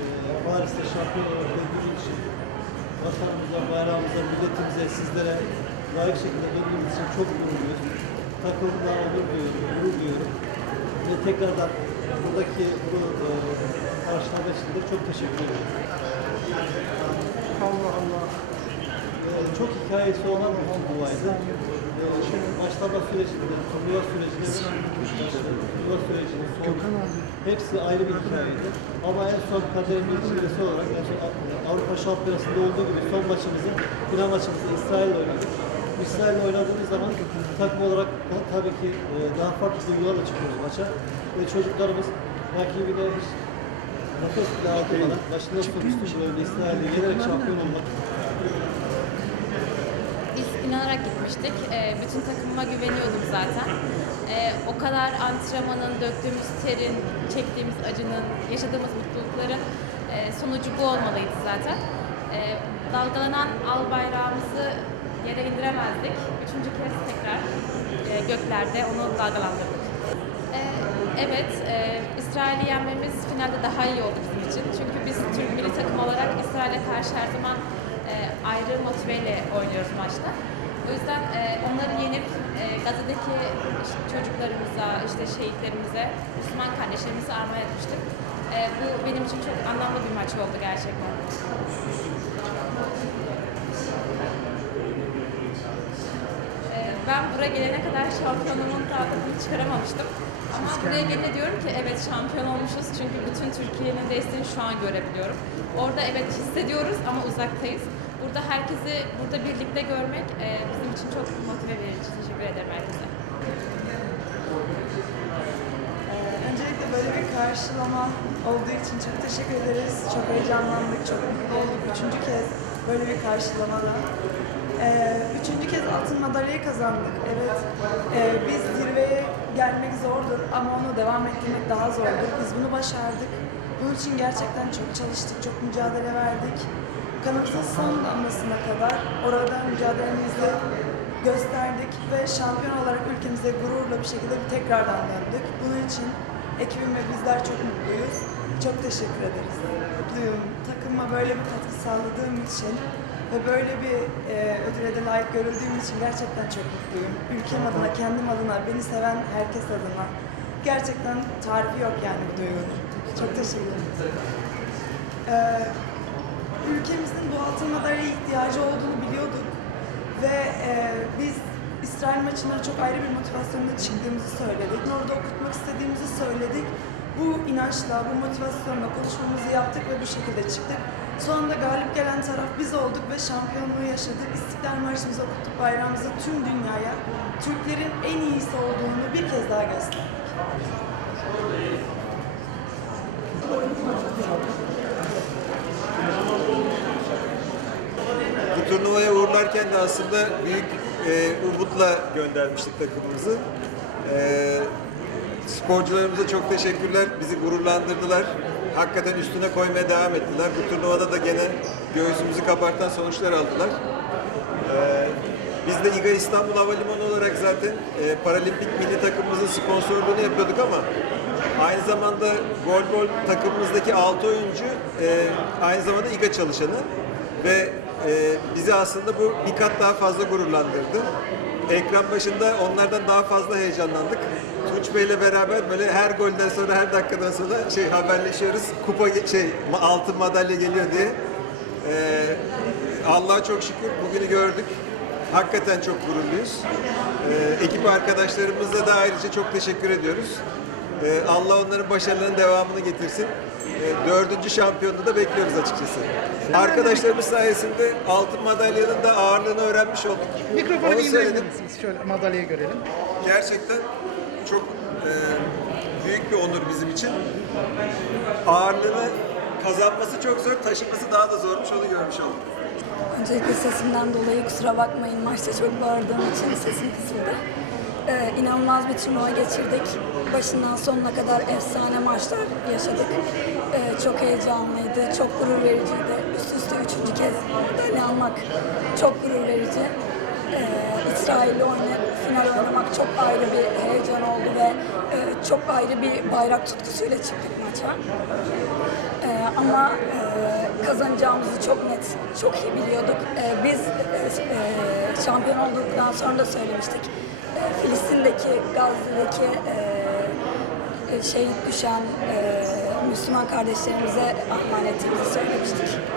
e, Paris'te şampiyon olarak döndüğümüz için vatanımıza, bayrağımıza, milletimize, sizlere layık şekilde döndüğümüz için çok gururluyuz. Takımla onur duyuyorum, gurur duyuyorum. Ve tekrardan buradaki bu e, karşılama için de çok teşekkür ediyorum. Allah Allah. Ee, çok hikayesi olan bir turnuvaydı. Ee, şimdi başlama sürecinde, turnuva sürecinde, turnuva sürecinin son, Gökhan abi. hepsi ayrı bir hikayeydi. Ama en son kaderin ilçesi olarak, en son Avrupa Şampiyonası'nda olduğu gibi son maçımızı, final maçımızı İsrail'le oynadık. İsrail'le oynadığımız zaman takım olarak da- tabii ki e, daha farklı duygularla çıkıyoruz maça. Ve çocuklarımız rakibine hiç nefes bile aldırmadan başında sonuçta böyle İsrail'i yenerek şampiyon olmak İnanarak gitmiştik. Ee, bütün takımıma güveniyordum zaten. Ee, o kadar antrenmanın, döktüğümüz terin, çektiğimiz acının, yaşadığımız mutlulukların e, sonucu bu olmalıydı zaten. Ee, dalgalanan al bayrağımızı yere indiremezdik. Üçüncü kez tekrar e, göklerde onu dalgalandırdık. Ee, evet, e, İsrail'i yenmemiz finalde daha iyi oldu bizim için. Çünkü biz Türk milli takım olarak İsrail'e karşı her zaman e, ayrı motiveyle oynuyoruz maçta. O yüzden e, onları yenip e, Gazze'deki işte çocuklarımıza, işte şehitlerimize, Müslüman kardeşlerimize armağan etmiştim. E, bu benim için çok anlamlı bir maç oldu gerçekten. E, ben buraya gelene kadar şampiyonumun tadını çıkaramamıştım. Ama buraya gelince diyorum ki evet şampiyon olmuşuz çünkü bütün Türkiye'nin desteğini şu an görebiliyorum. Orada evet hissediyoruz ama uzaktayız. Burada herkesi burada birlikte görmek e, bizim için çok motive verici. Teşekkür ederim herkese. Ee, Öncelikle böyle bir karşılama olduğu için çok teşekkür ederiz. Çok heyecanlandık, çok mutlu olduk. Üçüncü kez böyle bir karşılamada. Ee, üçüncü kez altın madalyayı kazandık. Evet, ee, biz zirveye gelmek zordur ama onu devam ettirmek daha zordur. Biz bunu başardık. Bunun için gerçekten çok çalıştık, çok mücadele verdik. Kanımızın son damlasına kadar orada mücadelemizi gösterdik ve şampiyon olarak ülkemize gururla bir şekilde bir tekrardan döndük. Bunun için ekibim ve bizler çok mutluyuz. Çok teşekkür ederiz. Mutluyum. Takıma böyle bir katkı sağladığım için ve böyle bir e, ödüle de layık görüldüğüm için gerçekten çok mutluyum. Ülkem adına, kendim adına, beni seven herkes adına. Gerçekten tarifi yok yani bu duygunun. Çok teşekkür ederim. Ee, ülkemizin bu madalyaya ihtiyacı olduğunu biliyorduk ve e, biz İsrail maçına çok ayrı bir motivasyonla çıktığımızı söyledik. Orada okutmak istediğimizi söyledik. Bu inançla, bu motivasyonla konuşmamızı yaptık ve bu şekilde çıktık. Sonunda galip gelen taraf biz olduk ve şampiyonluğu yaşadık. İstiklal Marşımızı okuttuk, bayrağımızı tüm dünyaya Türklerin en iyisi olduğunu bir kez daha gösterdik. Bu uğurlarken de aslında büyük e, umutla göndermiştik takımımızı. E, sporcularımıza çok teşekkürler. Bizi gururlandırdılar. Hakikaten üstüne koymaya devam ettiler. Bu turnuvada da gene göğsümüzü kabartan sonuçlar aldılar. E, biz de İGA İstanbul Havalimanı olarak zaten e, Paralimpik milli takımımızın sponsorluğunu yapıyorduk ama aynı zamanda golbol takımımızdaki 6 oyuncu e, aynı zamanda İGA çalışanı ve bizi aslında bu bir kat daha fazla gururlandırdı. Ekran başında onlardan daha fazla heyecanlandık. Tunç Bey'le beraber böyle her golden sonra her dakikadan sonra şey haberleşiyoruz. Kupa şey altın madalya geliyor diye. E, Allah'a çok şükür bugünü gördük. Hakikaten çok gururluyuz. E, ekip arkadaşlarımıza da ayrıca çok teşekkür ediyoruz. E, Allah onların başarılarının devamını getirsin. E, dördüncü şampiyonluğu da bekliyoruz açıkçası. Arkadaşlarımız sayesinde altın madalyanın da ağırlığını öğrenmiş olduk. Mikrofonu Onu bir indirebilir söyledim. misiniz? Şöyle madalyayı görelim. Gerçekten çok e, büyük bir onur bizim için. Ağırlığını kazanması çok zor, taşıması daha da zormuş onu görmüş olduk. Öncelikle sesimden dolayı kusura bakmayın. Maçta çok bağırdığım için sesim kısıldı. Ee, inanılmaz bir turnuva geçirdik. Başından sonuna kadar efsane maçlar yaşadık. Ee, çok heyecanlıydı, çok gurur vericiydi. Üst üste üçüncü kez madalya almak çok gurur verici. e, İsrail'le oynayıp final oynamak çok ayrı bir heyecan oldu ve e, çok ayrı bir bayrak tutkusuyla çıktık maça. E, ama e, kazanacağımızı çok net, çok iyi biliyorduk. E, biz e, e, şampiyon olduktan sonra da söylemiştik. Filistin'deki, Gazze'deki e, şehit düşen e, Müslüman kardeşlerimize emanet ettiğimizi söylemiştik.